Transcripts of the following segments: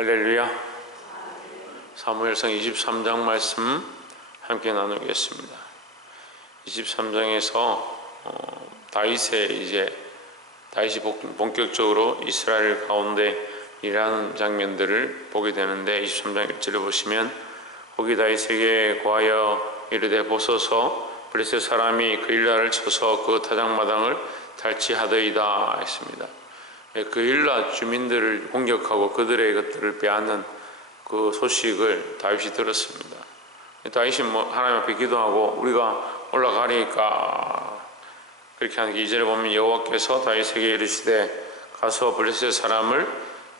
할렐루야. 사무엘상 23장 말씀 함께 나누겠습니다. 23장에서 다윗이 본격적으로 이스라엘 가운데 일하는 장면들을 보게 되는데, 23장 1절에 보시면 거기 다윗에게 고하여 이르되 보소서 블레셋 사람이 그일라를 쳐서 그 타작마당을 탈취하더이다 했습니다. 그일라 주민들을 공격하고 그들의 것들을 빼앗는 그 소식을 다윗이 들었습니다. 다윗이 하나님 앞에 기도하고 우리가 올라가리까 그렇게 하는 게 2절에 보면 여호와께서 다윗에게 이르시되 가서 블레셋 사람을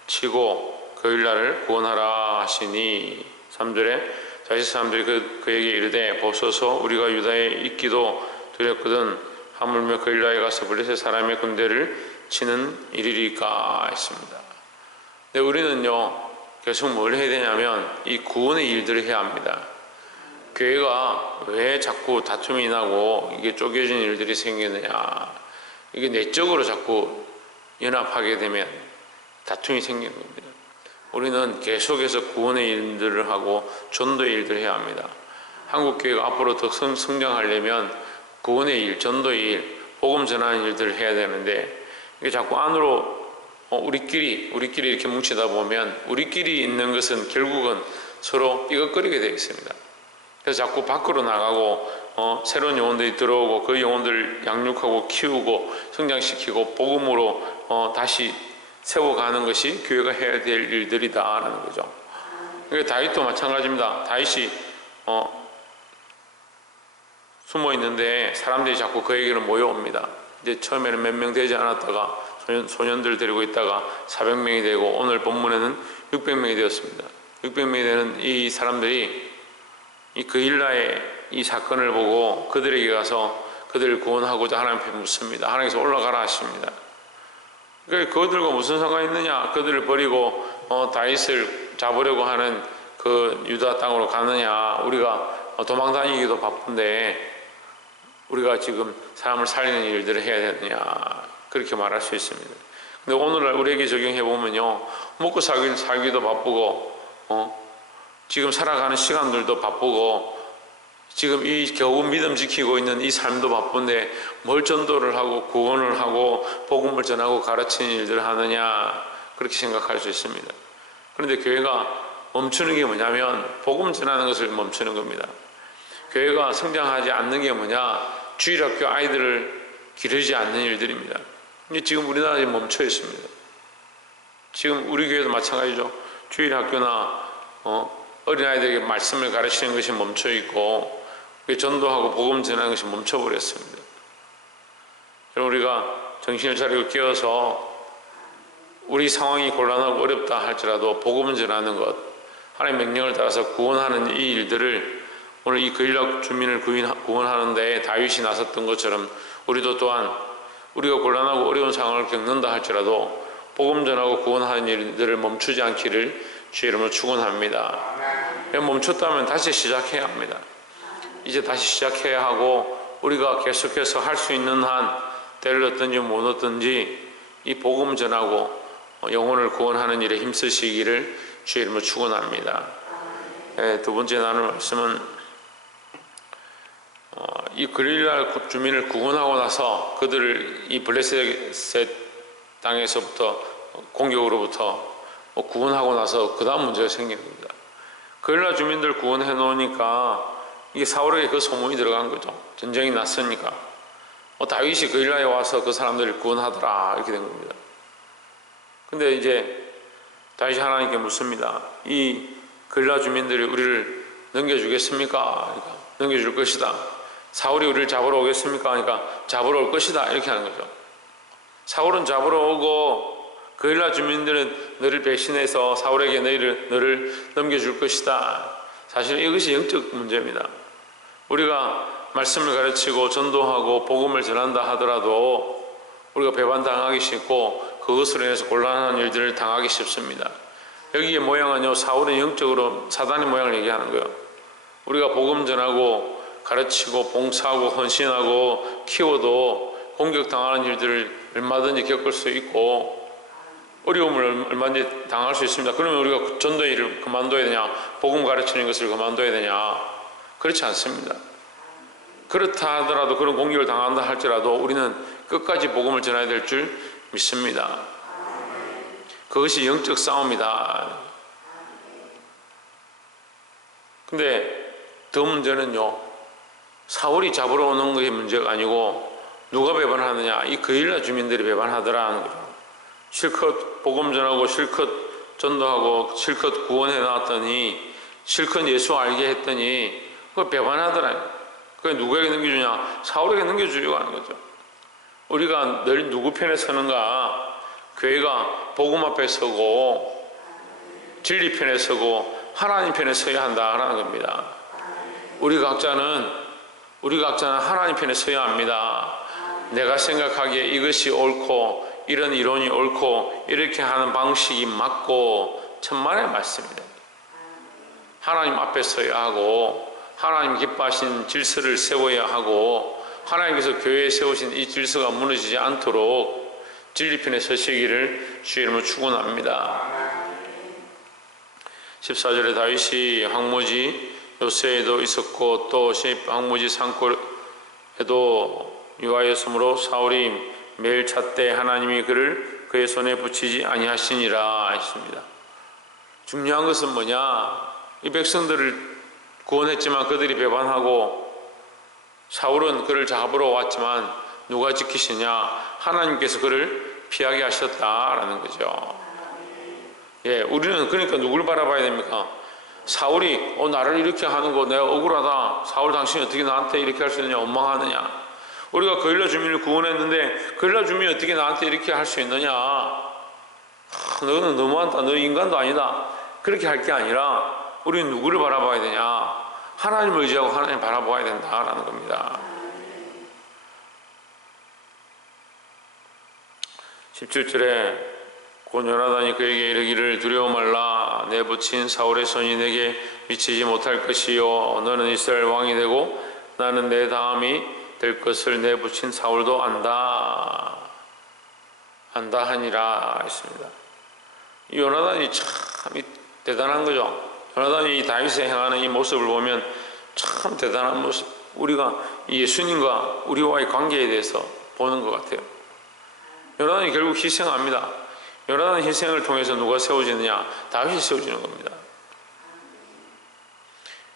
치고 그일라를 구원하라 하시니, 3절에 다윗 사람들이 그에게 이르되 보소서 우리가 유다에 있기도 두렵거든 하물며 그일라에 가서 블레셋 사람의 군대를 치는 일이리까 했습니다. 근데 우리는요 계속 뭘 해야 되냐면 이 구원의 일들을 해야 합니다. 교회가 왜 자꾸 다툼이 나고 이게 쪼개진 일들이 생기느냐, 이게 내적으로 자꾸 연합하게 되면 다툼이 생기는 겁니다. 우리는 계속해서 구원의 일들을 하고 전도의 일들을 해야 합니다. 한국교회가 앞으로 더 성장하려면 구원의 일, 전도의 일, 복음 전하는 일들을 해야 되는데, 이게 자꾸 안으로 우리끼리 이렇게 뭉치다 보면 우리끼리 있는 것은 결국은 서로 삐걱거리게 되어 있습니다. 그래서 자꾸 밖으로 나가고 새로운 영혼들이 들어오고 그 영혼들을 양육하고 키우고 성장시키고 복음으로 다시 세워가는 것이 교회가 해야 될 일들이다라는 거죠. 그러니까 다윗도 마찬가지입니다. 다윗이 숨어 있는데 사람들이 자꾸 그에게로 모여옵니다. 이제 처음에는 몇 명 되지 않았다가 소년들 데리고 있다가 400명이 되고 오늘 본문에는 600명이 되었습니다. 600명이 되는 이 사람들이 이 그일라의 이 사건을 보고 그들에게 가서 그들을 구원하고자 하나님 앞에 묻습니다. 하나님께서 올라가라 하십니다. 그러니까 그들과 무슨 상관이 있느냐? 그들을 버리고 다윗을 잡으려고 하는 그 유다 땅으로 가느냐? 우리가 도망 다니기도 바쁜데 우리가 지금 사람을 살리는 일들을 해야 되느냐, 그렇게 말할 수 있습니다. 근데 오늘날 우리에게 적용해 보면요, 먹고 살기도 바쁘고 지금 살아가는 시간들도 바쁘고 지금 이 겨우 믿음 지키고 있는 이 삶도 바쁜데 뭘 전도를 하고 구원을 하고 복음을 전하고 가르치는 일들을 하느냐, 그렇게 생각할 수 있습니다. 그런데 교회가 멈추는 게 뭐냐면 복음 전하는 것을 멈추는 겁니다. 교회가 성장하지 않는 게 뭐냐? 주일학교 아이들을 기르지 않는 일들입니다. 근데 지금 우리나라에 멈춰 있습니다. 지금 우리 교회도 마찬가지죠. 주일학교나 어린아이들에게 말씀을 가르치는 것이 멈춰 있고 전도하고 복음 전하는 것이 멈춰버렸습니다. 우리가 정신을 차리고 깨어서 우리 상황이 곤란하고 어렵다 할지라도 복음 전하는 것, 하나님의 명령을 따라서 구원하는 이 일들을 오늘 이 그일라 주민을 구원하는데 다윗이 나섰던 것처럼 우리도 또한 우리가 곤란하고 어려운 상황을 겪는다 할지라도 복음 전하고 구원하는 일들을 멈추지 않기를 주의 이름으로 축원합니다. 멈췄다면 다시 시작해야 합니다. 이제 다시 시작해야 하고 우리가 계속해서 할 수 있는 한 때를 얻든지 못 얻든지 이 복음 전하고 영혼을 구원하는 일에 힘쓰시기를 주의 이름으로 축원합니다. 두 번째 나눌 말씀은 이 그릴라 주민을 구원하고 나서 그들을 이 블레셋 땅에서부터 공격으로부터 구원하고 나서 그 다음 문제가 생기는 겁니다. 그릴라 주민들 구원해 놓으니까 이게 사울에게 그 소문이 들어간 거죠. 전쟁이 났으니까 다윗이 그릴라에 와서 그 사람들을 구원하더라, 이렇게 된 겁니다. 근데 이제 다윗이 하나님께 묻습니다. 이 그릴라 주민들이 우리를 넘겨주겠습니까? 그러니까 넘겨줄 것이다. 사울이 우리를 잡으러 오겠습니까? 그러니까 잡으러 올 것이다, 이렇게 하는 거죠. 사울은 잡으러 오고 그일라 주민들은 너를 배신해서 사울에게 너를 넘겨줄 것이다. 사실 이것이 영적 문제입니다. 우리가 말씀을 가르치고 전도하고 복음을 전한다 하더라도 우리가 배반당하기 쉽고 그것으로 인해서 곤란한 일들을 당하기 쉽습니다. 여기의 모양은요, 사울은 영적으로 사단의 모양을 얘기하는 거예요. 우리가 복음 전하고 가르치고 봉사하고 헌신하고 키워도 공격당하는 일들을 얼마든지 겪을 수 있고 어려움을 얼마든지 당할 수 있습니다. 그러면 우리가 전도의 일을 그만둬야 되냐? 복음 가르치는 것을 그만둬야 되냐? 그렇지 않습니다. 그렇다 하더라도, 그런 공격을 당한다 할지라도 우리는 끝까지 복음을 전해야 될 줄 믿습니다. 그것이 영적 싸움이다. 근데 더 문제는요, 사울이 잡으러 오는 것이 문제가 아니고 누가 배반하느냐? 이 그일라 주민들이 배반하더라는 거죠. 실컷 복음 전하고 실컷 전도하고 실컷 구원해 놨더니, 실컷 예수 알게 했더니 그걸 배반하더라요. 그게 누구에게 넘겨주냐? 사울에게 넘겨주려고 하는 거죠. 우리가 늘 누구 편에 서는가? 교회가 복음 앞에 서고 진리 편에 서고 하나님 편에 서야 한다라는 겁니다. 우리 각자는 하나님 편에 서야 합니다. 내가 생각하기에 이것이 옳고 이런 이론이 옳고 이렇게 하는 방식이 맞고 천만의 말씀입니다. 하나님 앞에 서야 하고 하나님 기뻐하신 질서를 세워야 하고 하나님께서 교회에 세우신 이 질서가 무너지지 않도록 진리편에 서시기를 주의 이름으로 축원합니다. 14절에 다윗이 황무지 요새에도 있었고 또 황무지 산골에도 유하였으므로 사울이 매일 찾되 하나님이 그를 그의 손에 붙이지 아니하시니라 했습니다. 중요한 것은 뭐냐? 이 백성들을 구원했지만 그들이 배반하고 사울은 그를 잡으러 왔지만 누가 지키시냐? 하나님께서 그를 피하게 하셨다라는 거죠. 예, 우리는 그러니까 누굴 바라봐야 됩니까? 사울이 나를 이렇게 하는 거 내가 억울하다. 사울 당신이 어떻게 나한테 이렇게 할 수 있느냐? 원망하느냐? 우리가 그일라 주민을 구원했는데 그일라 주민이 어떻게 나한테 이렇게 할 수 있느냐? 너는 너무한다. 너 인간도 아니다. 그렇게 할 게 아니라 우리는 누구를 바라봐야 되냐? 하나님을 의지하고 하나님을 바라봐야 된다라는 겁니다. 17절에 곧 요나단이 그에게 이르기를 두려워 말라. 내 붙인 사울의 손이 내게 미치지 못할 것이요 너는 이스라엘 왕이 되고 나는 내 다음이 될 것을 내 붙인 사울도 안다 하니라 했습니다. 이 요나단이 참 대단한 거죠. 요나단이 다윗이 행하는 이 모습을 보면 참 대단한 모습, 우리가 예수님과 우리와의 관계에 대해서 보는 것 같아요. 요나단이 결국 희생합니다. 요나단 희생을 통해서 누가 세워지느냐? 다윗이 세워지는 겁니다.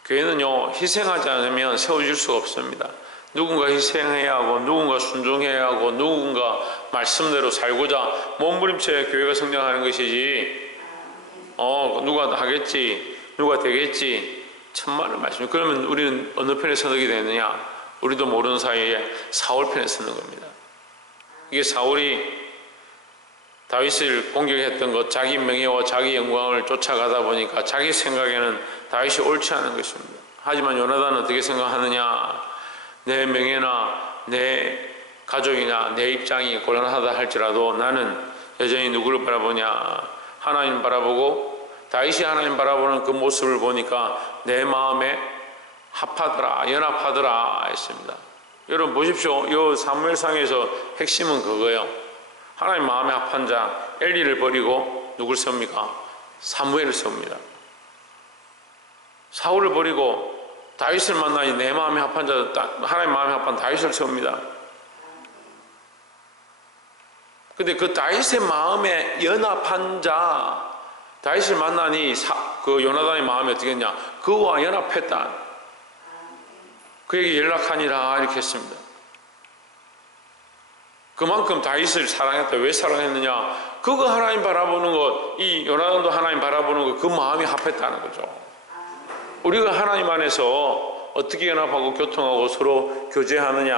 교회는요, 희생하지 않으면 세워질 수가 없습니다. 누군가 희생해야 하고 누군가 순종해야 하고 누군가 말씀대로 살고자 몸부림쳐야 교회가 성장하는 것이지, 누가 하겠지, 누가 되겠지, 천만의 말씀. 그러면 우리는 어느 편에 서게 되느냐? 우리도 모르는 사이에 사울 편에 서는 겁니다. 이게 사울이 다윗을 공격했던 것, 자기 명예와 자기 영광을 쫓아가다 보니까 자기 생각에는 다윗이 옳지 않은 것입니다. 하지만 요나단은 어떻게 생각하느냐? 내 명예나 내 가족이나 내 입장이 곤란하다 할지라도 나는 여전히 누구를 바라보냐? 하나님 바라보고, 다윗이 하나님 바라보는 그 모습을 보니까 내 마음에 합하더라, 연합하더라 했습니다. 여러분 보십시오. 이 사무엘상에서 핵심은 그거예요. 하나님 마음에 합한 자 엘리를 버리고 누굴 세웁니까? 사무엘을 세웁니다. 사울을 버리고 다윗을 만나니 내 마음에 합한 자, 하나님 마음에 합한 다윗을 세웁니다. 근데 그 다윗의 마음에 연합한 자, 다윗을 만나니 그 요나단의 마음이 어떻게 했냐? 그와 연합했다. 그에게 연락하니라 이렇게 했습니다. 그만큼 다윗을 사랑했다. 왜 사랑했느냐? 그거 하나님 바라보는 것, 이 요나단도 하나님 바라보는 것, 그 마음이 합했다는 거죠. 우리가 하나님 안에서 어떻게 연합하고 교통하고 서로 교제하느냐?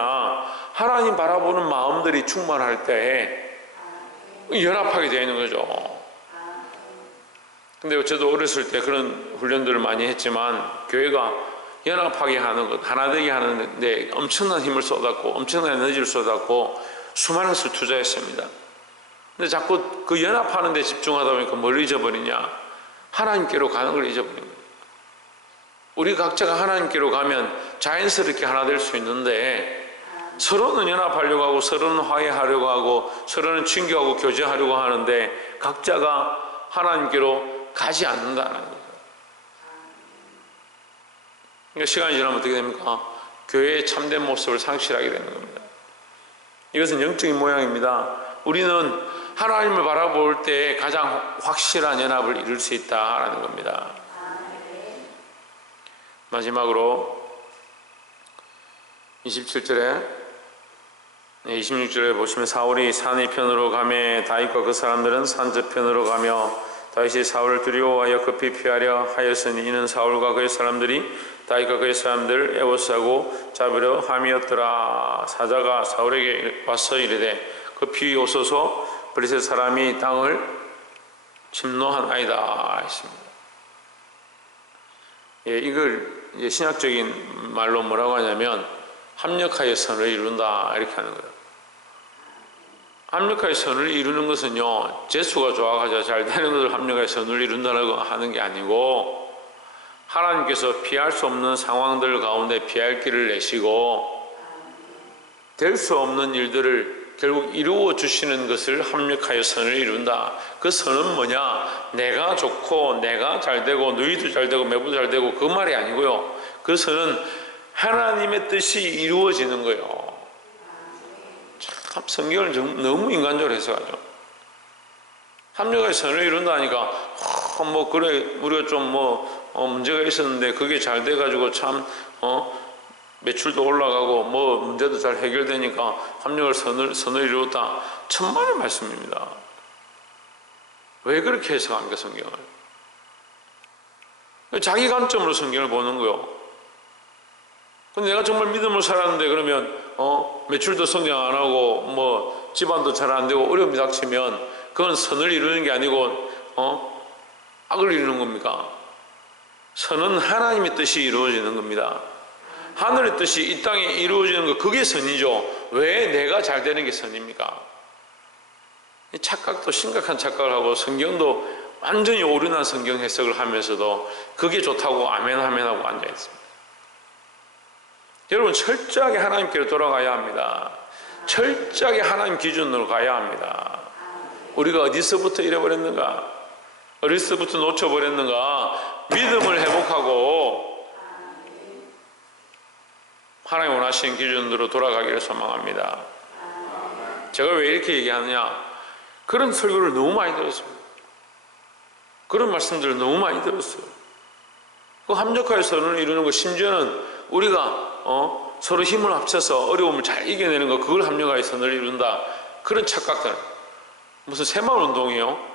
하나님 바라보는 마음들이 충만할 때 연합하게 되어 있는 거죠. 근데 저도 어렸을 때 그런 훈련들을 많이 했지만 교회가 연합하게 하는 것, 하나 되게 하는데 엄청난 힘을 쏟았고 엄청난 에너지를 쏟았고 수많은 것을 투자했습니다. 근데 자꾸 그 연합하는 데 집중하다 보니까 뭘 잊어버리냐? 하나님께로 가는 걸 잊어버린 거예요. 우리 각자가 하나님께로 가면 자연스럽게 하나 될 수 있는데 서로는 연합하려고 하고 서로는 화해하려고 하고 서로는 친교하고 교제하려고 하는데 각자가 하나님께로 가지 않는다는 거예요. 그러니까 시간이 지나면 어떻게 됩니까? 교회의 참된 모습을 상실하게 되는 겁니다. 이것은 영적인 모양입니다. 우리는 하나님을 바라볼 때 가장 확실한 연합을 이룰 수 있다라는 겁니다. 마지막으로 27절에 26절에 보시면 사울이 산 이편으로 가매 다윗과 그 사람들은 산 저편으로 가며 다윗이 사울을 두려워하여 급히 피하려 하였으니 이는 사울과 그의 사람들이 다윗과 그의 사람들을 에워싸고 잡으려 함이었더라. 사자가 사울에게 와서 이르되 급히 오소서 블레셋 사람이 땅을 침노하나이다 했습니다. 이걸 신학적인 말로 뭐라고 하냐면 합력하여 선을 이룬다 이렇게 하는 거예요. 합력하여 선을 이루는 것은요, 재수가 좋아가지고 잘 되는 것을 합력하여 선을 이룬다고 하는 게 아니고 하나님께서 피할 수 없는 상황들 가운데 피할 길을 내시고 될 수 없는 일들을 결국 이루어 주시는 것을 합력하여 선을 이룬다. 그 선은 뭐냐? 내가 좋고 내가 잘 되고 너희도 잘 되고 매부도 잘 되고 그 말이 아니고요. 그 선은 하나님의 뜻이 이루어지는 거예요. 참 성경을 너무 인간적으로 해석하죠. 합력하여 선을 이룬다니까 뭐 그래 우리가 좀 문제가 있었는데 그게 잘 돼가지고 참 매출도 올라가고 뭐 문제도 잘 해결되니까 합력을 선을 이루었다. 천만의 말씀입니다. 왜 그렇게 해석합니까 성경을? 자기 관점으로 성경을 보는 거요. 근데 내가 정말 믿음을 살았는데 그러면 매출도 성장 안 하고 뭐 집안도 잘 안 되고 어려움이 닥치면 그건 선을 이루는 게 아니고 악을 이루는 겁니까? 선은 하나님의 뜻이 이루어지는 겁니다. 하늘의 뜻이 이 땅에 이루어지는 것, 그게 선이죠. 왜 내가 잘 되는 게 선입니까? 착각도 심각한 착각을 하고 성경도 완전히 오류난 성경 해석을 하면서도 그게 좋다고 아멘 하고 앉아 있습니다. 여러분 철저하게 하나님께로 돌아가야 합니다. 철저하게 하나님 기준으로 가야 합니다. 우리가 어디서부터 잃어버렸는가? 어디서부터 놓쳐버렸는가? 믿음을 회복하고 하나님 원하시는 기준으로 돌아가기를 소망합니다. 제가 왜 이렇게 얘기하느냐? 그런 설교를 너무 많이 들었습니다. 그런 말씀들을 너무 많이 들었어요. 그 합력하여 선을 이루는 것, 심지어는 우리가 서로 힘을 합쳐서 어려움을 잘 이겨내는 것, 그걸 합력하여 선을 이룬다. 그런 착각들. 무슨 새마을 운동이요?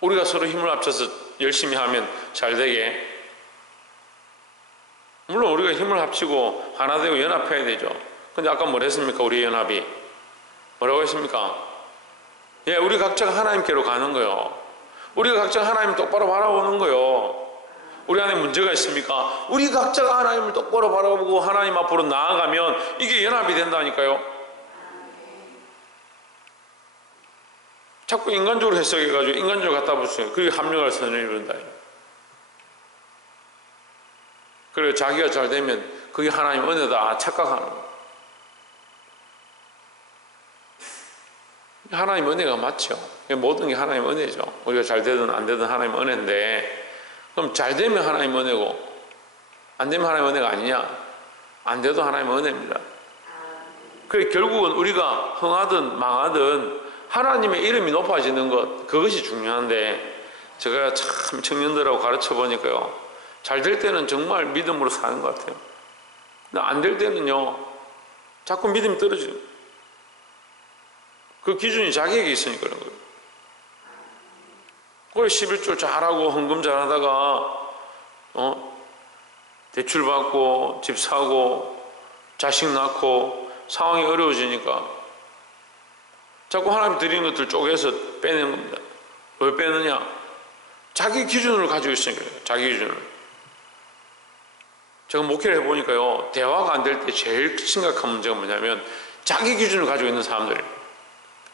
우리가 서로 힘을 합쳐서 열심히 하면 잘 되게. 물론 우리가 힘을 합치고 하나 되고 연합해야 되죠. 근데 아까 뭘 했습니까? 우리의 연합이 뭐라고 했습니까? 우리 각자가 하나님께로 가는 거요. 우리가 각자가 하나님 똑바로 바라보는 거요. 우리 안에 문제가 있습니까? 우리 각자가 하나님을 똑바로 바라보고 하나님 앞으로 나아가면 이게 연합이 된다니까요. 자꾸 인간적으로 해석해가지고 인간적으로 갖다 붙여요. 그게 합력할 선을 이룬다. 그리고 자기가 잘 되면 그게 하나님 은혜다 착각하는 거예요. 하나님 은혜가 맞죠. 모든 게 하나님 은혜죠. 우리가 잘 되든 안 되든 하나님 은혜인데, 그럼 잘 되면 하나님 은혜고 안 되면 하나님 은혜가 아니냐? 안 돼도 하나님 은혜입니다. 그래 결국은 우리가 흥하든 망하든 하나님의 이름이 높아지는 것, 그것이 중요한데, 제가 참 청년들하고 가르쳐 보니까요, 잘 될 때는 정말 믿음으로 사는 것 같아요. 근데 안 될 때는요 자꾸 믿음이 떨어져요. 그 기준이 자기에게 있으니까 그런 거예요. 그래 11조 잘하고 헌금 잘하다가 대출 받고 집 사고 자식 낳고 상황이 어려워지니까 자꾸 하나님 드리는 것들 쪼개서 빼내는 겁니다. 왜 빼느냐? 자기 기준을 가지고 있으니까. 자기 기준을. 제가 목회를 해보니까요, 대화가 안 될 때 제일 심각한 문제가 뭐냐면 자기 기준을 가지고 있는 사람들.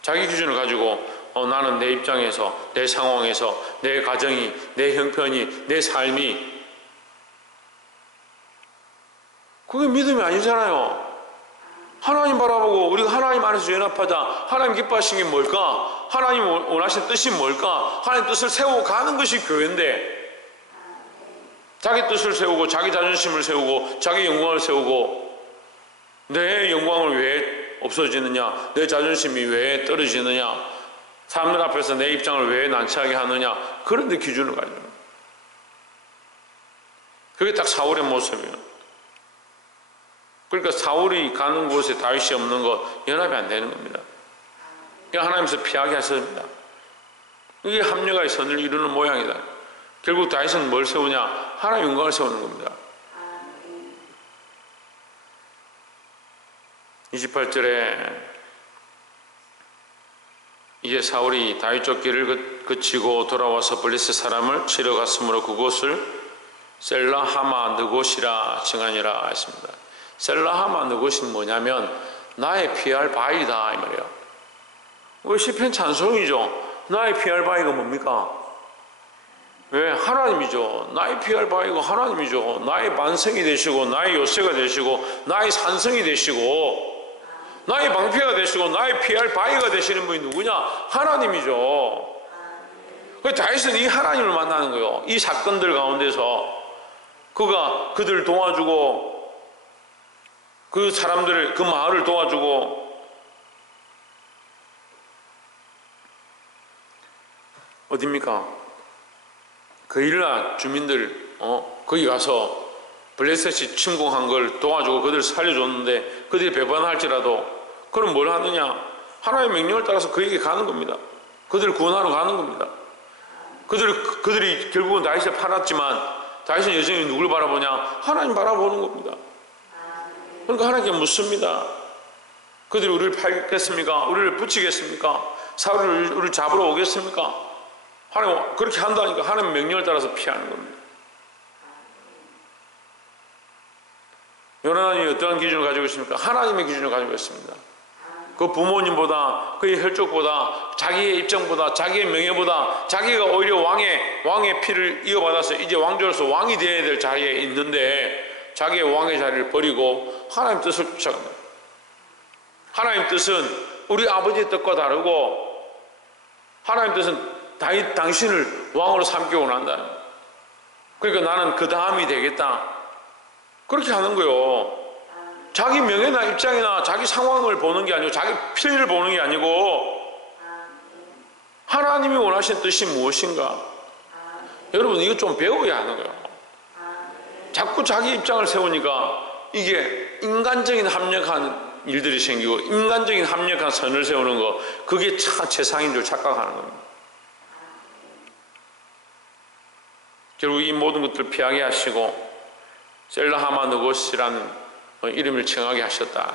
자기 기준을 가지고 나는 내 입장에서, 내 상황에서, 내 가정이, 내 형편이, 내 삶이, 그게 믿음이 아니잖아요. 하나님 바라보고 우리가 하나님 안에서 연합하자. 하나님 기뻐하시는 게 뭘까? 하나님 원하시는 뜻이 뭘까? 하나님 뜻을 세우고 가는 것이 교회인데, 자기 뜻을 세우고 자기 자존심을 세우고 자기 영광을 세우고, 내 영광을 왜 없어지느냐, 내 자존심이 왜 떨어지느냐, 사람들 앞에서 내 입장을 왜 난처하게 하느냐, 그런 데 기준을 가지고, 그게 딱 사울의 모습이에요. 그러니까 사울이 가는 곳에 다윗이 없는 것, 연합이 안 되는 겁니다. 그러니까 하나님께서 피하게 하셨습니다. 이게 합력의 선을 이루는 모양이다. 결국 다윗은 뭘 세우냐? 하나님의 영광을 세우는 겁니다. 28절에 이제 사울이 다윗 쫓기를 그치고 돌아와서 블레셋 사람을 치러 갔으므로 그곳을 셀라하마 느곳이라 칭하니라 했습니다. 셀라하마 느곳이 뭐냐면 나의 피할 바위다 이 말이에요. 왜 시편 찬송이죠. 나의 피할 바위가 뭡니까? 왜? 하나님이죠. 나의 피할 바위가 하나님이죠. 나의 반성이 되시고 나의 요새가 되시고 나의 산성이 되시고 나의 방패가 되시고 나의 피할 바위가 되시는 분이 누구냐? 하나님이죠. 다윗은 이 하나님을 만나는 거예요. 이 사건들 가운데서 그가 그들을 도와주고 그 사람들을, 그 마을을 도와주고, 어딥니까? 그일라 주민들 거기 가서 블레셋이 침공한 걸 도와주고 그들을 살려줬는데 그들이 배반할지라도, 그럼 뭘 하느냐? 하나님의 명령을 따라서 그에게 가는 겁니다. 그들을 구원하러 가는 겁니다. 그들이 결국은 다윗을 팔았지만 다윗은 여전히 누굴 바라보냐? 하나님 바라보는 겁니다. 그러니까 하나님께 묻습니다. 그들이 우리를 팔겠습니까? 우리를 붙이겠습니까? 사울이 우리를 잡으러 오겠습니까? 하나님 그렇게 한다니까 하나님의 명령을 따라서 피하는 겁니다. 요나단이 어떠한 기준을 가지고 있습니까? 하나님의 기준을 가지고 있습니다. 그 부모님보다, 그의 혈족보다, 자기의 입장보다, 자기의 명예보다, 자기가 오히려 왕의 피를 이어받아서 이제 왕조로서 왕이 되어야 될 자리에 있는데 자기의 왕의 자리를 버리고 하나님 뜻을 쫓아간다. 하나님 뜻은 우리 아버지의 뜻과 다르고, 하나님 뜻은 당신을 왕으로 삼기 원한다. 그러니까 나는 그 다음이 되겠다. 그렇게 하는 거요. 자기 명예나 입장이나 자기 상황을 보는 게 아니고 자기 필요를 보는 게 아니고 하나님이 원하시는 뜻이 무엇인가. 여러분 이거 좀 배워야 하는 거예요. 자꾸 자기 입장을 세우니까 이게 인간적인 합력한 일들이 생기고 인간적인 합력한 선을 세우는 거, 그게 참 최상인 줄 착각하는 겁니다. 결국 이 모든 것들을 피하게 하시고 셀라하마 느곳이라는 이름을 칭하게 하셨다.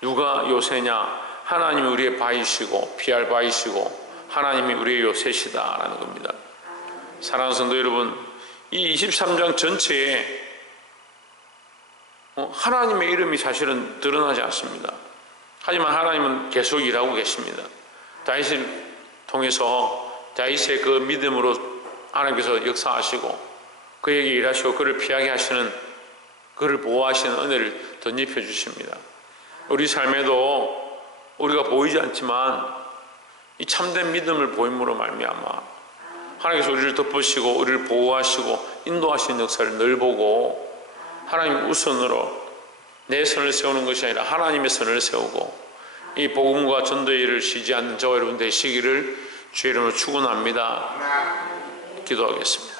누가 요새냐? 하나님이 우리의 바위시고 피할 바위시고 하나님이 우리의 요새시다라는 겁니다. 사랑하는 성도 여러분, 이 23장 전체에 하나님의 이름이 사실은 드러나지 않습니다. 하지만 하나님은 계속 일하고 계십니다. 다윗을 통해서 다윗의 그 믿음으로 하나님께서 역사하시고 그에게 일하시고 그를 피하게 하시는, 그를 보호하시는 은혜를 덧입혀 주십니다. 우리 삶에도 우리가 보이지 않지만 이 참된 믿음을 보임으로 말미암아 하나님께서 우리를 덮으시고 우리를 보호하시고 인도하시는 역사를 늘 보고 하나님 우선으로 내 선을 세우는 것이 아니라 하나님의 선을 세우고 이 복음과 전도의 일을 쉬지 않는 저와 여러분 되시기를 주의 이름으로 축원합니다. 기도하겠습니다.